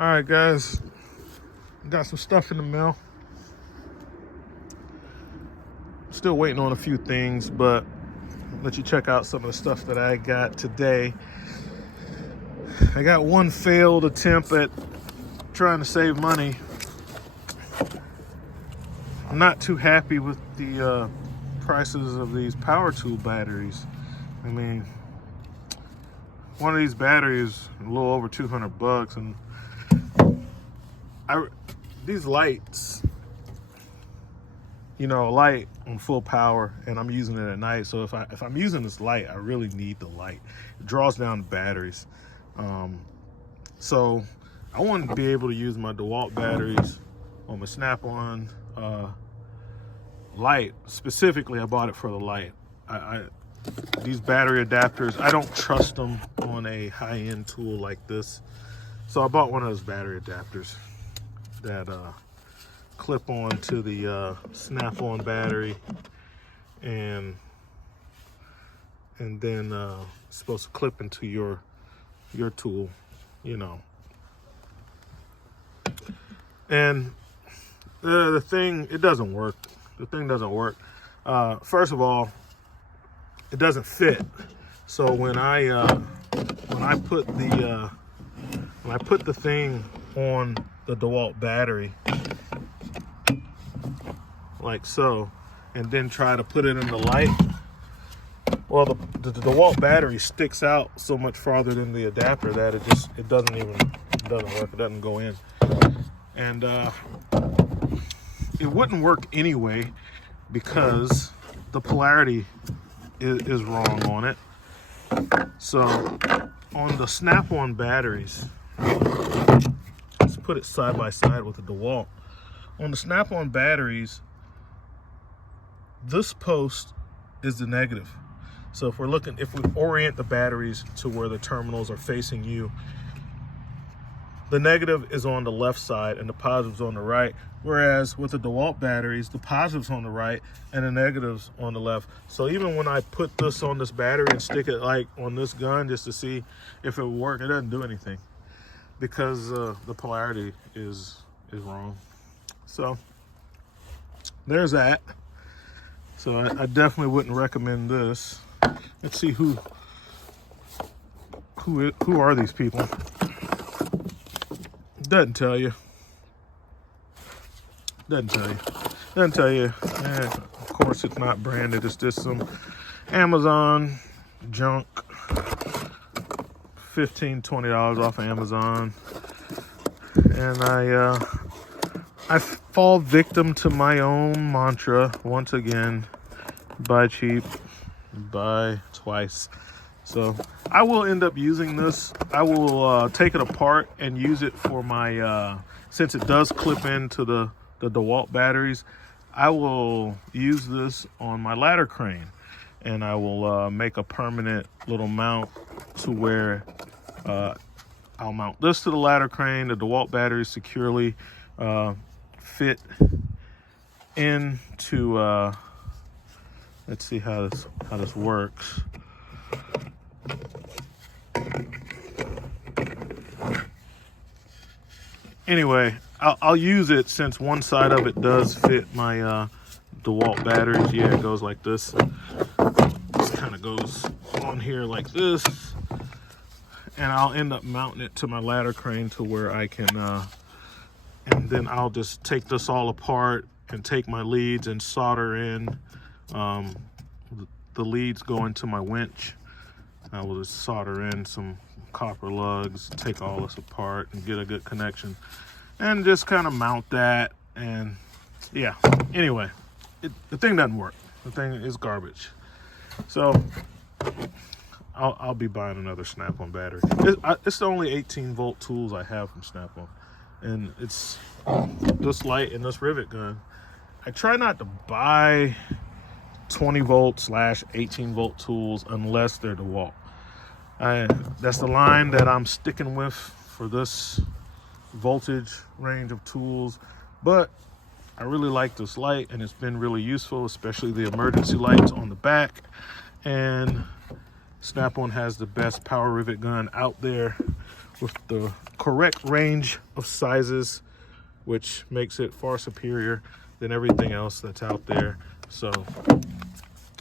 All right, guys, got some stuff in the mail. Still waiting on a few things, but I'll let you check out some of the stuff that I got today. I got one failed attempt at trying to save money. I'm not too happy with the prices of these power tool batteries. I mean, one of these batteries is a little over 200 bucks, and these lights, light on full power, and I'm using it at night. So if I'm using this light, I really need the light. It draws down the batteries. So I want to be able to use my DeWalt batteries on my Snap-on light. Specifically, I bought it for the light. These battery adapters, I don't trust them on a high-end tool like this. So I bought one of those battery adapters that clip on to the Snap-on battery, and then it's supposed to clip into your tool, And the thing, it doesn't work. The thing doesn't work. First of all, it doesn't fit. So when I put the thing on the DeWalt battery, like so, and then try to put it in the light, well, the DeWalt battery sticks out so much farther than the adapter that it doesn't work. It doesn't go in, and it wouldn't work anyway because the polarity is wrong on it. So on the Snap-on batteries, let's put it side by side with the DeWalt. On the Snap-on batteries, this post is the negative. So if we orient the batteries to where the terminals are facing you, the negative is on the left side and the positive's on the right. Whereas with the DeWalt batteries, the positive's on the right and the negative's on the left. So even when I put this on this battery and stick it like on this gun just to see if it will work, it doesn't do anything because the polarity is wrong. So there's that. So I definitely wouldn't recommend this. Let's see who are these people. Doesn't tell you. Of course, it's not branded. It's just some Amazon junk. $15-20 off of Amazon. And I fall victim to my own mantra once again: buy cheap, buy twice. So I will end up using this. I will take it apart and use it for my, since it does clip into the DeWalt batteries, I will use this on my ladder crane, and I will make a permanent little mount to where I'll mount this to the ladder crane. The DeWalt batteries securely fit into, let's see how this works. Anyway, I'll use it since one side of it does fit my DeWalt batteries. Yeah, it goes like this. This kind of goes on here like this. And I'll end up mounting it to my ladder crane to where I can, and then I'll just take this all apart and take my leads and solder in. The leads go into my winch. I will just solder in some copper lugs, take all this apart and get a good connection, and just kind of mount that. And yeah, anyway, the thing doesn't work. The thing is garbage. So I'll be buying another Snap-on battery. It's the only 18-volt tools I have from Snap-on, and it's this light and this rivet gun. I try not to buy 20-volt/18-volt tools unless they're DeWalt. That's the line that I'm sticking with for this voltage range of tools. But I really like this light, and it's been really useful, especially the emergency lights on the back. And Snap-on has the best power rivet gun out there with the correct range of sizes, which makes it far superior than everything else that's out there. So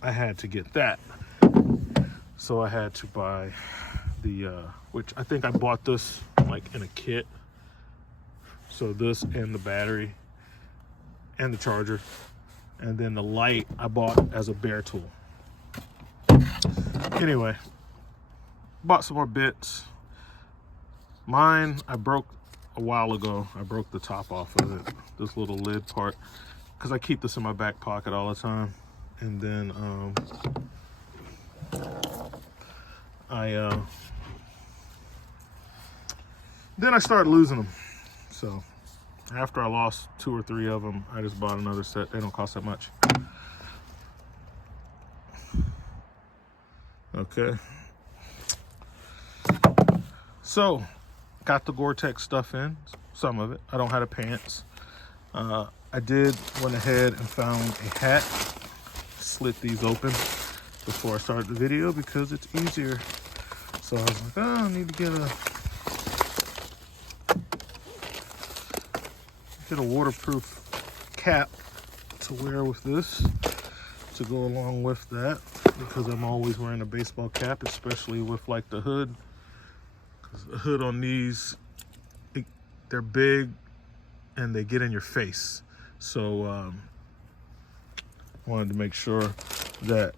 I had to get that. So I had to buy the, which I think I bought this like in a kit. So this and the battery and the charger. And then the light I bought as a bare tool. Anyway, bought some more bits. Mine, I broke a while ago. I broke the top off of it, this little lid part, because I keep this in my back pocket all the time. And then I started losing them. So after I lost 2 or 3 of them, I just bought another set. They don't cost that much. Okay. So got the Gore-Tex stuff in, some of it. I don't have the pants. I went ahead and found a hat. Slit these open before I started the video because it's easier. So I was like, oh, I need to get a waterproof cap to wear with this to go along with that, because I'm always wearing a baseball cap, especially with like the hood. Because the hood on these, they're big and they get in your face. So I wanted to make sure that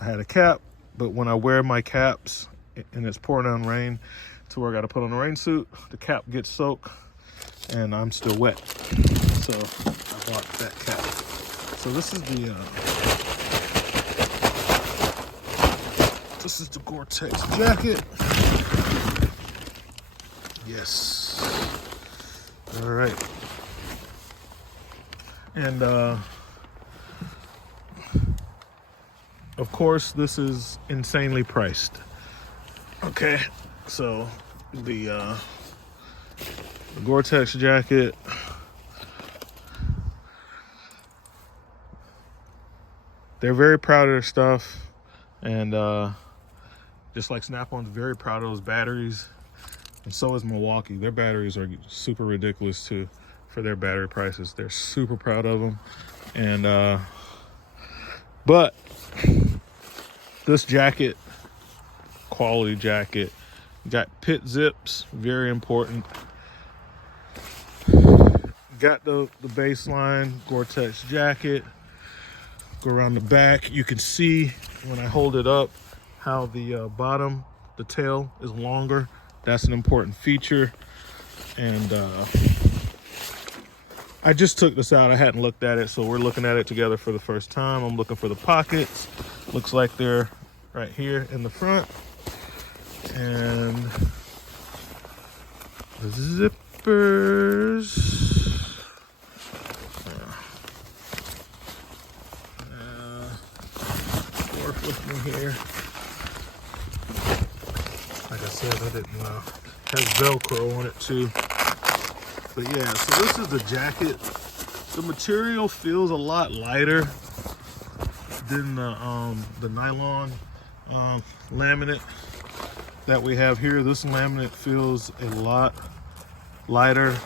I had a cap, but when I wear my caps and it's pouring down rain to where I got to put on a rain suit, the cap gets soaked and I'm still wet. So I bought that cap. So this is the Gore-Tex jacket. Yes. All right. And of course, this is insanely priced. Okay, so the Gore-Tex jacket, they're very proud of their stuff, and just like Snap-on's very proud of those batteries, and so is Milwaukee. Their batteries are super ridiculous too for their battery prices. They're super proud of them, and but this jacket, quality jacket, got pit zips, very important. Got the baseline Gore-Tex jacket. Go around the back. You can see when I hold it up how the bottom, the tail is longer. That's an important feature. And I just took this out. I hadn't looked at it, so we're looking at it together for the first time. I'm looking for the pockets. Looks like they're right here in the front. And the zippers. Work with me here. Like I said, I didn't know. Has Velcro on it too. But yeah, so this is the jacket. The material feels a lot lighter than the nylon laminate that we have here. This laminate feels a lot lighter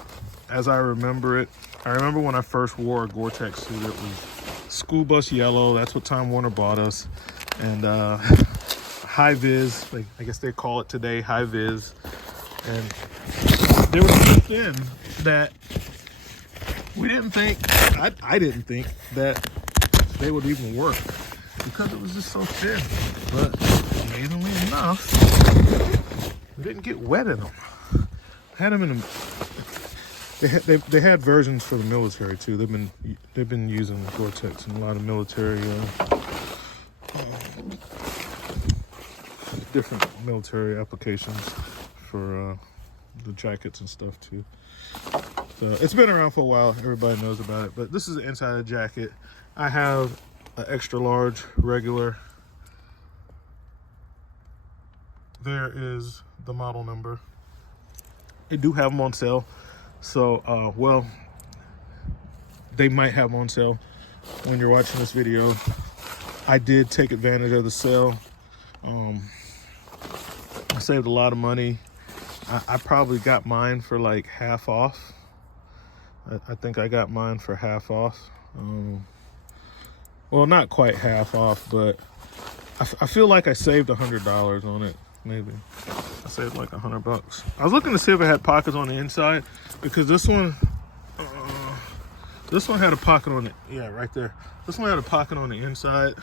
as I remember it. I remember when I first wore a Gore-Tex suit, it was school bus yellow. That's what Time Warner bought us. And high vis, like I guess they call it today, high vis. And they were so thin that we didn't think, I didn't think that they would even work because it was just so thin. But amazingly enough, we didn't get wet in them. Had them in them. They had versions for the military too. They've been using Gore-Tex in a lot of military different military applications for the jackets and stuff too. So it's been around for a while. Everybody knows about it. But this is the inside of the jacket. I have an extra large regular. There is the model number. They do have them on sale. So, well, they might have them on sale when you're watching this video. I did take advantage of the sale. I saved a lot of money, I probably got mine for like half off. I think I got mine for half off. Well, not quite half off, but I feel like I saved $100 on it. Maybe I saved like $100. I was looking to see if it had pockets on the inside, because this one had a pocket on it. Yeah, right there. This one had a pocket on the inside,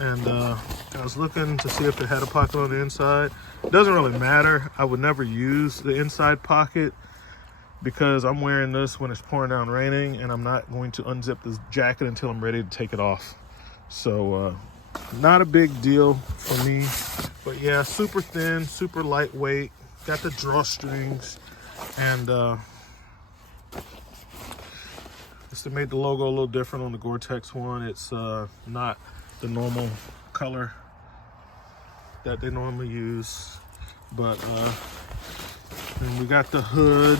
and I was looking to see if it had a pocket on the inside. It doesn't really matter. I would never use the inside pocket because I'm wearing this when it's pouring down raining, and I'm not going to unzip this jacket until I'm ready to take it off. So not a big deal for me. But yeah, super thin, super lightweight, got the drawstrings, and just to make the logo a little different on the Gore-Tex one. It's not the normal color that they normally use, but and we got the hood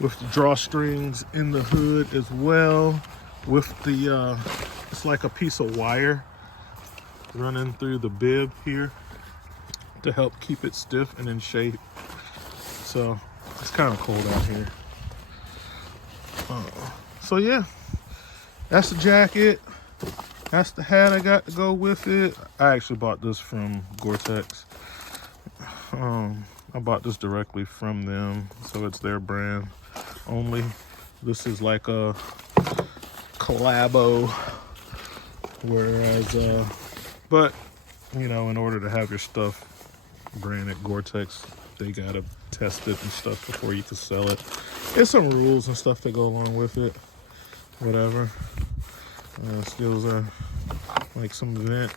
with the drawstrings in the hood as well, with the it's like a piece of wire running through the bib here to help keep it stiff and in shape. So it's kind of cold out here. So yeah, that's the jacket. That's the hat I got to go with it. I actually bought this from Gore-Tex. I bought this directly from them, so it's their brand only. This is like a collabo, whereas but you know, in order to have your stuff branded Gore-Tex, they gotta test it and stuff before you can sell it. There's some rules and stuff that go along with it. Whatever. Skills are like some little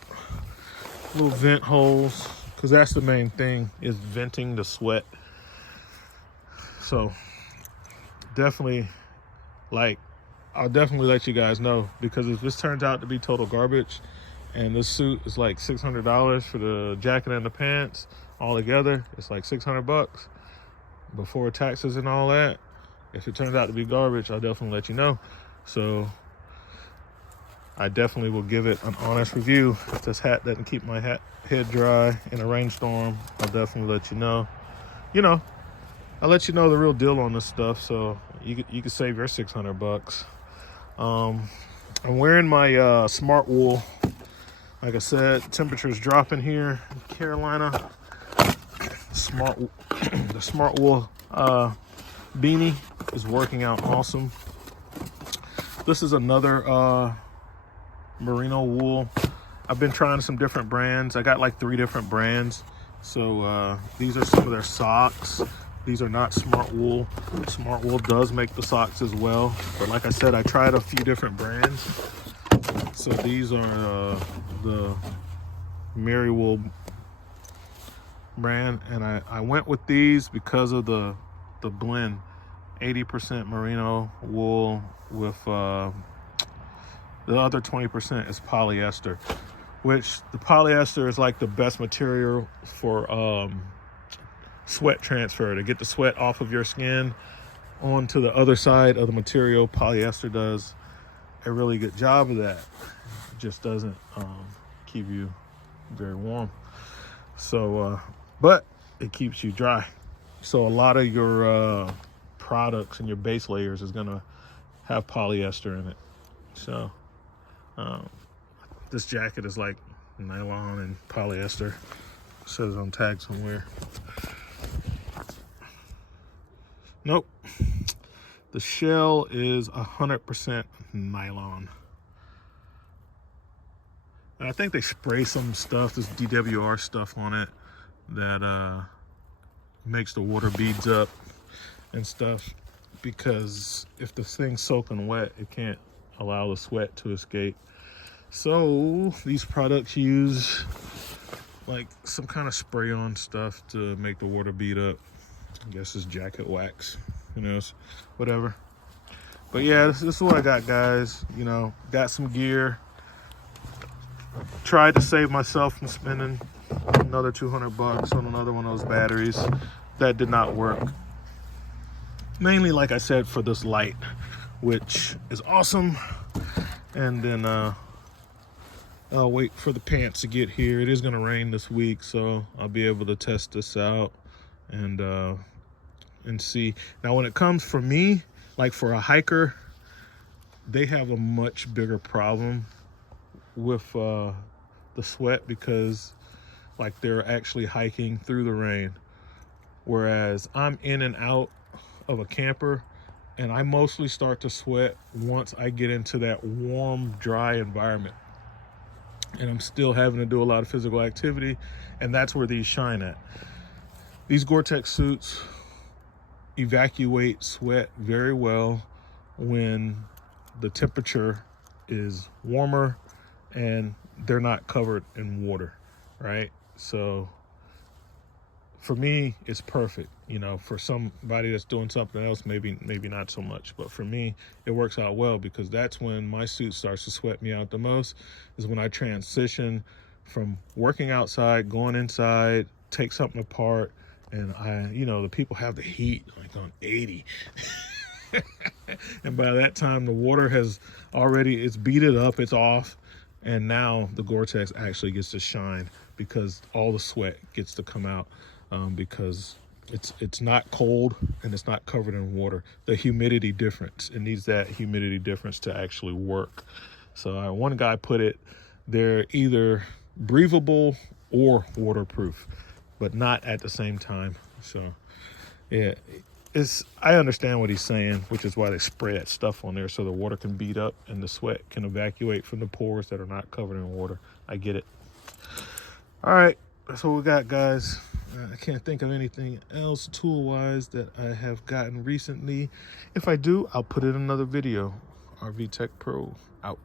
vent holes, because that's the main thing, is venting the sweat. So definitely, like, I'll definitely let you guys know, because if this turns out to be total garbage and this suit is like $600 for the jacket and the pants all together, it's like $600 before taxes and all that. If it turns out to be garbage, I'll definitely let you know. So I definitely will give it an honest review. If this hat doesn't keep my head dry in a rainstorm, I'll definitely let you know. You know, I'll let you know the real deal on this stuff, so you can save your $600. I'm wearing my Smart Wool. Like I said, temperature's dropping here in Carolina. The Smart Wool beanie is working out awesome. This is another merino wool. I've been trying some different brands. I got like 3 different brands. So these are some of their socks. These are not Smart Wool. Smart Wool does make the socks as well, but like I said, I tried a few different brands. So these are the Mary Wool brand, and I went with these because of the blend. 80% merino wool with the other 20% is polyester, which the polyester is like the best material for sweat transfer, to get the sweat off of your skin onto the other side of the material. Polyester does a really good job of that. It just doesn't keep you very warm. So but it keeps you dry. So a lot of your products and your base layers is gonna have polyester in it. So this jacket is like nylon and polyester. It says on tag somewhere. Nope. The shell is 100% nylon. And I think they spray some stuff, this DWR stuff on it, that makes the water beads up and stuff, because if the thing's soaking wet, it can't allow the sweat to escape. So these products use like some kind of spray on stuff to make the water bead up. I guess it's jacket wax, who knows, whatever. But yeah, this is what I got, guys. You know, got some gear. Tried to save myself from spending another $200 on another one of those batteries. That did not work. Mainly, like I said, for this light, which is awesome. And then I'll wait for the pants to get here. It is gonna rain this week, so I'll be able to test this out and see. Now, when it comes for me, like for a hiker, they have a much bigger problem with the sweat because like they're actually hiking through the rain. Whereas I'm in and out of a camper and I mostly start to sweat once I get into that warm, dry environment. And I'm still having to do a lot of physical activity, and that's where these shine at. These Gore-Tex suits evacuate sweat very well when the temperature is warmer and they're not covered in water, right? So for me, it's perfect. You know, for somebody that's doing something else, maybe not so much. But for me, it works out well because that's when my suit starts to sweat me out the most, is when I transition from working outside, going inside, take something apart, and the people have the heat like on 80. And by that time, the water has it's beat it up, it's off, and now the Gore-Tex actually gets to shine because all the sweat gets to come out because it's not cold and it's not covered in water. The humidity difference, it needs that humidity difference to actually work. So one guy put it, they're either breathable or waterproof, but not at the same time. So yeah, I understand what he's saying, which is why they spray that stuff on there so the water can beat up and the sweat can evacuate from the pores that are not covered in water. I get it. All right, that's what we got, guys. I can't think of anything else tool-wise that I have gotten recently. If I do, I'll put it in another video. RV Tech Pro out.